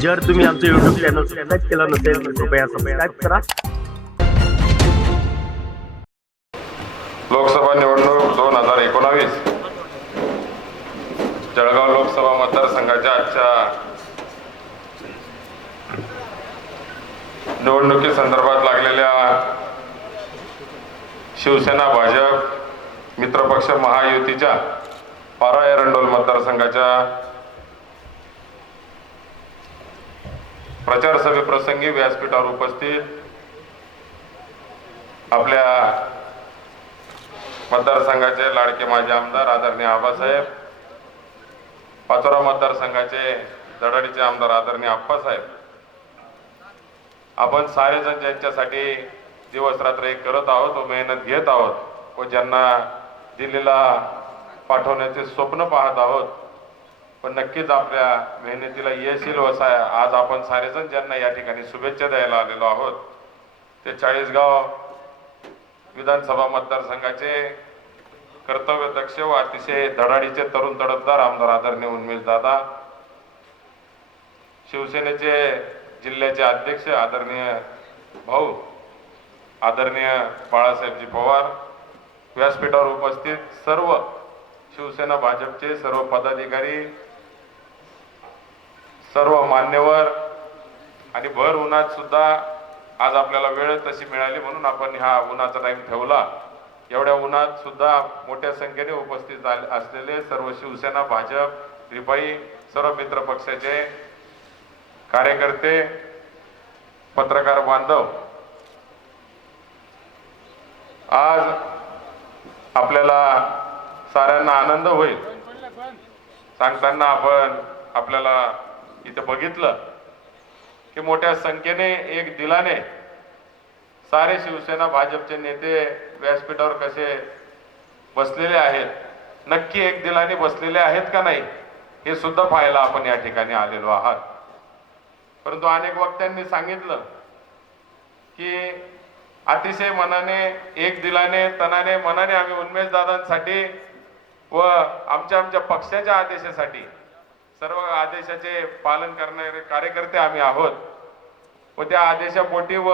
जर तुम्ही आमचं युट्यूब चॅनल सबस्क्राईब केलं नसेल तर कृपया सबस्क्राईब करा. लोकसभा निवडणूक दोन हजार एकोणावीस. जळगाव लोकसभा मतदारसंघाच्या आजच्या निवडणुकी संदर्भात लागलेल्या शिवसेना भाजप मित्रपक्ष महायुतीच्या पारा एरंडोल मतदारसंघाच्या प्रचार सभेप्रसंगी व्यासपीठावर उपस्थित आपल्या मतदारसंघाचे लाडके माजी आमदार आदरणीय आबासाहेब पाचोरा मतदारसंघाचे दडाडीचे आमदार आदरणीय आप्पासाहेब. आपण सारेजण ज्यांच्यासाठी दिवस रात्र एक करत आहोत व मेहनत घेत आहोत व ज्यांना दिल्लीला पाठवण्याचे स्वप्न पाहत आहोत पण नक्कीच आपल्या मेहनतीला यश येईल असा आज आपण सारेजण ज्यांना या ठिकाणी शुभेच्छा द्यायला आलेलो आहोत ते चाळीसगाव विधानसभा मतदारसंघाचे कर्तव्यदक्ष व अतिशय धडाडीचे तरुण तडफदार आमदार आदरणीय उन्मेश दादा शिवसेनेचे जिल्ह्याचे अध्यक्ष आदरणीय भाऊ आदरणीय बाळासाहेबजी पवार व्यासपीठावर उपस्थित सर्व शिवसेना भाजपचे सर्व पदाधिकारी सर्व मान्यवर आणि भर उन्हात सुद्धा आज आपल्याला वेळ तशी मिळाली म्हणून आपण ह्या उन्हाचा टाईम ठेवला. एवढ्या उन्हात सुद्धा मोठ्या संख्येने उपस्थित झाले- असलेले सर्व शिवसेना भाजप रिपाई सर्व मित्र पक्षाचे कार्यकर्ते पत्रकार बांधव आज आपल्याला साऱ्यांना आनंद होईल. सांगताना आपण आपल्याला इथं बघितलं की मोठ्या संख्येने एक दिलाने सारे शिवसेना भाजपचे नेते व्यासपीठावर कसे बसलेले आहेत नक्की एक दिलाने बसलेले आहेत का नाही हे सुद्धा पाहायला आपण या ठिकाणी आलेलो आहात. परंतु अनेक वक्त्यांनी सांगितलं की अतिशय मनाने एक दिलाने तनाने मनाने आम्ही उन्मेष दादांसाठी व आमच्या आमच्या पक्षाच्या आदेशासाठी सर्व आदेशाचे पालन करणारे कार्यकर्ते आम्ही आहोत. व त्या आदेशापोटी व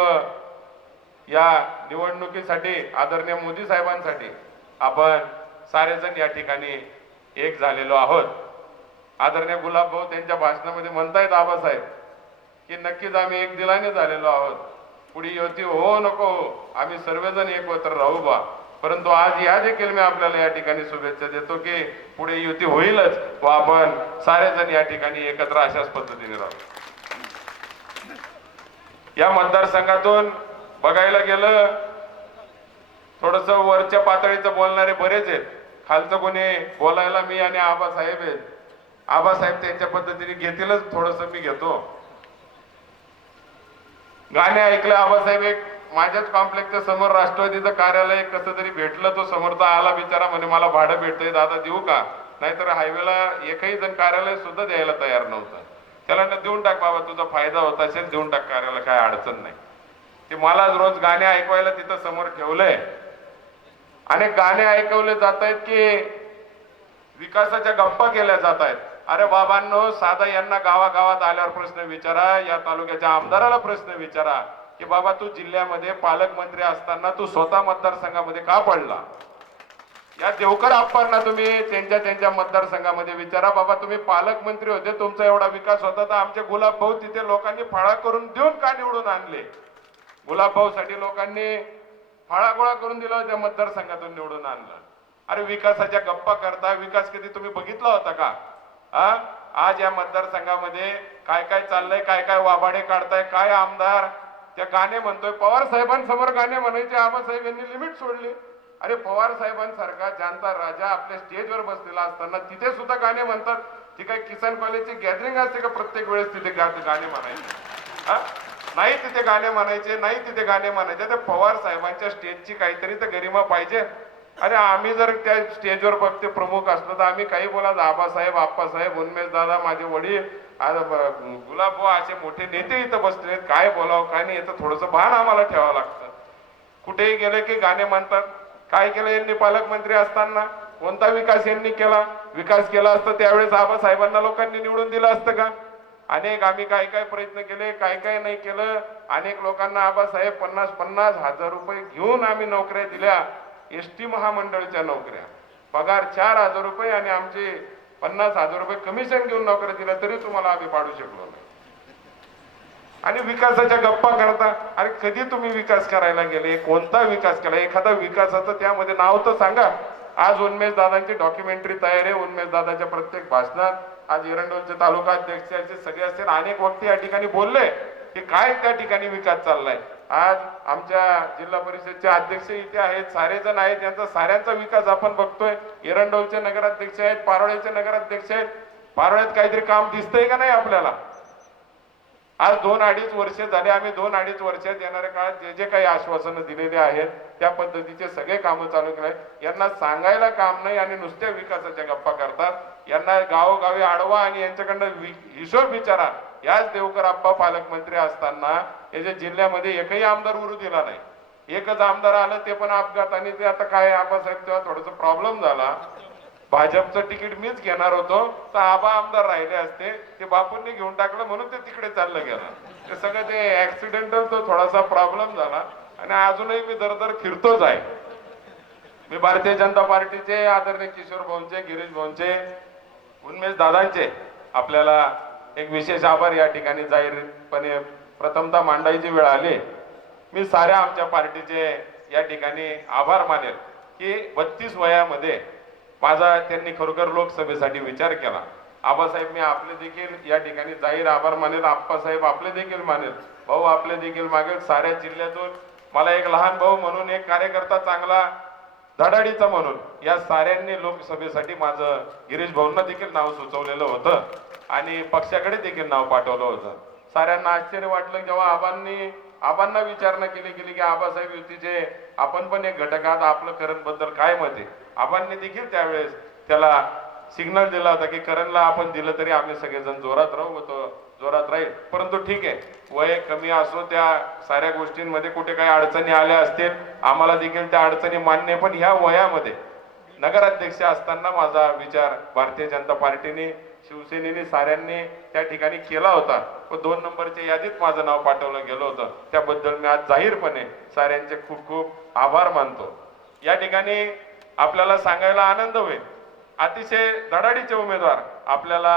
या निवडणुकीसाठी आदरणीय मोदी साहेबांसाठी आपण सारेजण या ठिकाणी एक झालेलो आहोत. आदरणीय गुलाब भाऊ त्यांच्या भाषणामध्ये म्हणतायत आबासाहेब की नक्कीच आम्ही एक दिलाने झालेलो आहोत. पुढे युती हो नको हो. आम्ही सर्वजण एकत्र राहू बा. परंतु आज या देखील मी आपल्याला या ठिकाणी शुभेच्छा देतो की पुढे युती होईलच व आपण सारेजण या ठिकाणी एकत्र अशाच पद्धतीने राहू. या मतदारसंघातून बघायला गेलं थोडस वरच्या पातळीचं बोलणारे बरेच आहेत. खालचं कोणी बोलायला मी आणि आबासाहेब आहेत. आबासाहेब त्यांच्या पद्धतीने घेतीलच थोडस मी घेतो. गाणे ऐकलं आबासाहेब एक माझ्याच कॉम्प्लेक्सच्या समोर राष्ट्रवादीचं कार्यालय कसं तरी भेटलं तो समोरचा आला बिचारा म्हणे मला भाडं भेटतंय दादा देऊ का? नाहीतर हायवेला एकही जण कार्यालय सुद्धा द्यायला तयार नव्हतं. त्याला ना देऊन टाक बाबा तुझा फायदा होत असेल देऊन टाक कार्याला काय अडचण नाही. ते मला रोज गाणे ऐकवायला तिथं समोर ठेवलंय. आणि गाणे ऐकवले जात आहेत की विकासाच्या गप्पा केल्या जात आहेत अरे बाबांनो साधा यांना गावागावात आल्यावर प्रश्न विचारा या तालुक्याच्या आमदाराला प्रश्न विचारा. की बाबा तू जिल्ह्यामध्ये पालकमंत्री असताना तू स्वतः मतदारसंघामध्ये का पडला? या देवकर आप्पांना तुम्ही त्यांच्या त्यांच्या मतदारसंघामध्ये विचारा बाबा तुम्ही पालकमंत्री होते तुमचा एवढा विकास होता तर आमचे गुलाब भाऊ तिथे लोकांनी फळा करून देऊन का निवडून आणले? गुलाब भाऊसाठी लोकांनी फळा गोळा करून दिला त्या मतदारसंघातून निवडून आणलं. अरे विकासाच्या गप्पा करता विकास कधी तुम्ही बघितला होता का? हा? आज या मतदारसंघामध्ये काय काय चाललंय काय काय वाबाडे काढताय काय आमदार त्या गाणे म्हणतोय पवार साहेबांसमोर गाणे म्हणायचे आबासाहेब यांनी लिमिट सोडली. अरे पवार साहेबांसारखा जानता राजा आपल्या स्टेजवर बसलेला असताना तिथे सुद्धा गाणे म्हणतात. ती काय किसान कॉलेजची गॅदरिंग असते का प्रत्येक वेळेस तिथे गाणे म्हणायचे? हा? नाही तिथे गाणे म्हणायचे नाही तिथे गाणे म्हणायचे. ते पवार साहेबांच्या स्टेजची काहीतरी तर गरिमा पाहिजे. अरे आम्ही जर त्या स्टेजवर बघते प्रमुख असलो तर आम्ही काही बोला आबासाहेब आप्पासाहेब उन्मेश दादा माझे वडील आज गुलाब असे मोठे नेते इथं बसलेत. काय बोलावं काय नाही याचं थोडंसं भान आम्हाला ठेवावं लागतं. कुठेही गेले की गाणे म्हणतात. काय केलं यांनी? पालकमंत्री असताना कोणता विकास यांनी केला? विकास केला असता त्यावेळेस आबासाहेबांना लोकांनी निवडून दिलं असतं का? अनेक आम्ही काय काय प्रयत्न केले काय काय नाही केलं. अनेक लोकांना आबासाहेब पन्नास पन्नास हजार रुपये घेऊन आम्ही नोकऱ्या दिल्या. एस टी महामंडळच्या नोकऱ्या. पगार चार हजार रुपये आणि आमचे पन्नास हजार रुपये कमिशन घेऊन नोकऱ्या दिल्या तरी तुम्हाला आम्ही पाडू शकलो नाही. आणि विकासाच्या गप्पा करता अरे कधी तुम्ही विकास करायला गेले? कोणता विकास केला? एखादा विकासाचं त्यामध्ये नाव तर सांगा. आज उन्मेश दादांची डॉक्युमेंटरी तयार आहे. उन्मेश दादाच्या प्रत्येक भाषणात आज एरंडोलचे तालुका अध्यक्षाचे सगळे असतील अनेक व्यक्ती या ठिकाणी बोलले की काय त्या ठिकाणी विकास चाललाय? आज आमच्या जिल्हा परिषदचे अध्यक्ष इथे आहेत. सारे जण आहेत. यांचा साऱ्यांचा विकास आपण बघतोय. एरंडोलचे नगराध्यक्ष आहेत. पारोळ्याचे नगराध्यक्ष आहेत. पारोळ्यात काहीतरी काम दिसतंय का नाही आपल्याला? आज दोन अडीच वर्ष झाले. आम्ही दोन अडीच वर्षात येणाऱ्या काळात जे जे काही आश्वासनं दिलेली आहेत त्या पद्धतीचे सगळे कामं चालू केले आहेत. यांना सांगायला काम नाही आणि नुसत्या विकासाच्या गप्पा करतात. यांना गावोगावी आडवा आणि यांच्याकडनं वि- हिशोब विचारा. याच देवकर आप्पा पालकमंत्री असताना याच्या जिल्ह्यामध्ये एकही आमदार उरू दिला नाही. एकच आमदार आलं ते पण अपघात आणि ते आता काय आबासाहेब तेव्हा थोडासा प्रॉब्लेम झाला. भाजपचं तिकीट मीच घेणार होतो तर आबा आमदार राहिले असते ते बापूंनी घेऊन टाकलं म्हणून ते तिकडे चाललं गेलं. ते सगळं ते ऍक्सिडेंटल तो थोडासा प्रॉब्लेम झाला आणि अजूनही मी दर दर फिरतोच आहे. मी भारतीय जनता पार्टीचे आदरणीय किशोर भाऊंचे गिरीश भाऊंचे उन्मेश दादांचे आपल्याला एक विशेष आभार या ठिकाणी जाहीरपणे प्रथमतः मांडायची वेळ आली. मी साऱ्या आमच्या पार्टीचे या ठिकाणी आभार मानेल की बत्तीस वयामध्ये माझा त्यांनी खरोखर लोकसभेसाठी विचार केला. आबासाहेब मी आपले देखील या ठिकाणी जाहीर आभार मानेल. आप्पासाहेब आपले देखील मानेल. भाऊ आपले देखील मागेल. साऱ्या जिल्ह्यातून मला एक लहान भाऊ म्हणून एक कार्यकर्ता चांगला धडाडीचा म्हणून. या साऱ्यांनी लोकसभेसाठी माझं गिरीश भाऊंना देखील नाव सुचवलेलं होतं आणि पक्षाकडे देखील नाव पाठवलं होतं. साऱ्यांना आश्चर्य वाटलं जेव्हा आबांनी आबांना विचारणा केली गेली की आबासाहेब युतीचे आपण पण एक घटक आहात आपलं करणबद्दल काय मत आहे? आबांनी देखील त्यावेळेस त्याला सिग्नल दिला होता की करणला आपण दिलं तरी आम्ही सगळेजण जोरात राहू होतो. जोरात राहील. परंतु ठीक आहे. वय कमी असो त्या साऱ्या गोष्टींमध्ये कुठे काही अडचणी आल्या असतील आम्हाला देखील त्या अडचणी मान्य पण ह्या वयामध्ये नगराध्यक्ष असताना माझा विचार भारतीय जनता पार्टीने शिवसेनेने साऱ्यांनी त्या ठिकाणी केला होता. व दोन नंबरच्या यादीत माझं नाव पाठवलं गेलं होतं. त्याबद्दल मी आज जाहीरपणे साऱ्यांचे खूप खूप आभार मानतो. या ठिकाणी आपल्याला सांगायला आनंद होईल. अतिशय धडाडीचे उमेदवार आपल्याला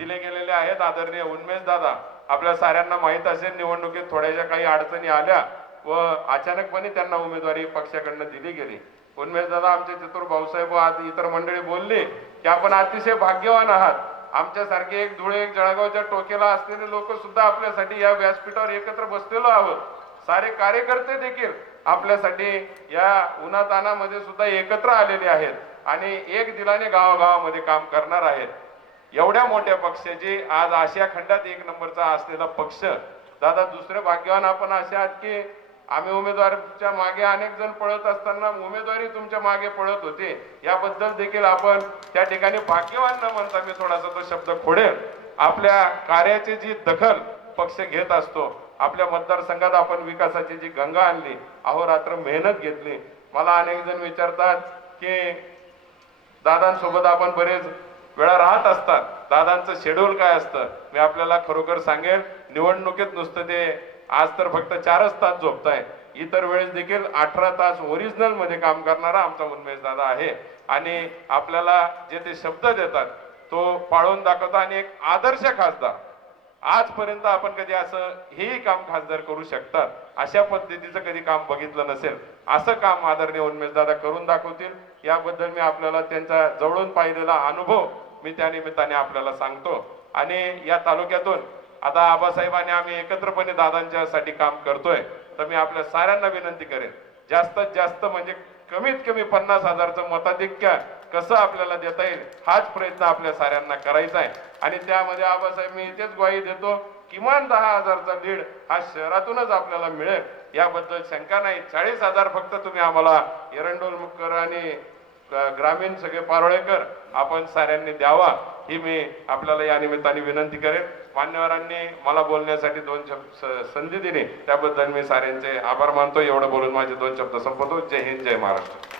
दिले गेलेले आहेत आदरणीय उन्मेष दादा. आपल्या साऱ्यांना माहीत असेल निवडणुकीत थोड्याशा काही अडचणी आल्या व अचानकपणे त्यांना उमेदवारी पक्षाकडनं दिली गेली. उन्मेष दादा आमचे चतुर भाऊसाहेब आज इतर मंडळी बोलली की आपण अतिशय भाग्यवान आहात. आमच्यासारखे एक धुळे एक जळगावच्या टोकेला असलेले लोक सुद्धा आपल्यासाठी या व्यासपीठावर एकत्र बसलेलो आहोत. सारे कार्यकर्ते देखील आपल्यासाठी या उन्हातानामध्ये सुद्धा एकत्र आलेले आहेत आणि एक दिलाने गावागावामध्ये काम करणार आहेत. एवढ्या मोठ्या पक्षाचे आज आशिया खंडात एक नंबरचा असलेला पक्ष. दादा दुसरे भाग्यवान आपण असे आहात की आम्ही उमेदवारच्या मागे अनेक जण पळत असताना उमेदवारी तुमच्या मागे पळत होते. याबद्दल देखील आपण त्या ठिकाणी भाग्यवान न म्हणता मी थोडासा तो शब्द खोडेल आपल्या कार्याची जी दखल पक्ष घेत असतो आपल्या मतदारसंघात आपण विकासाची जी गंगा आणली अहोरात्र मेहनत घेतली. मला अनेक जण विचारतात की दादांसोबत आपण बरेच वेळा राहत असतात. दादांचं शेड्यूल काय असतं? मी आपल्याला खरोखर सांगेल निवडणुकीत नुसतं ते आज तर फक्त चारच तास झोपताय इतर वेळेस देखील अठरा तास ओरिजिनलमध्ये काम करणारा आमचा उन्मेश दादा आहे. आणि आपल्याला जे ते शब्द देतात तो पाळून दाखवता आणि एक आदर्श खासदार. आजपर्यंत आपण कधी असं हेही काम खासदार करू शकतात. अशा पद्धतीचं कधी काम बघितलं नसेल. असं काम आदरणीय उन्मेष दादा करून दाखवतील. याबद्दल मी आपल्याला त्यांचा जवळून पाहिलेला अनुभव मी त्या निमित्ताने आपल्याला सांगतो. आणि या तालुक्यातून आता आबासाहेबांनी आम्ही एकत्रपणे दादांच्यासाठी काम करतोय. तर मी आपल्या साऱ्यांना विनंती करेन. जास्तीत जास्त म्हणजे कमीत कमी पन्नास हजारचं मताधिक्य कसं आपल्याला देता येईल हाच प्रयत्न आपल्या साऱ्यांना करायचा आहे. आणि त्यामध्ये आबासाहेब मी इथेच ग्वाही देतो किमान दहा हजारचा लीड हा शहरातूनच आपल्याला मिळेल. याबद्दल शंका नाही. चाळीस हजार फक्त तुम्ही आम्हाला एरंडोल मुक्कर आणि ग्रामीण सगळे पारोळेकर आपण साऱ्यांनी द्यावा ही मी आपल्याला या निमित्ताने विनंती करेन. मान्यवरांनी मला बोलण्यासाठी दोन शब्द संधी दिली. त्याबद्दल मी साऱ्यांचे आभार मानतो. एवढं बोलून माझे दोन शब्द संपवतो. जय हिंद जय महाराष्ट्र.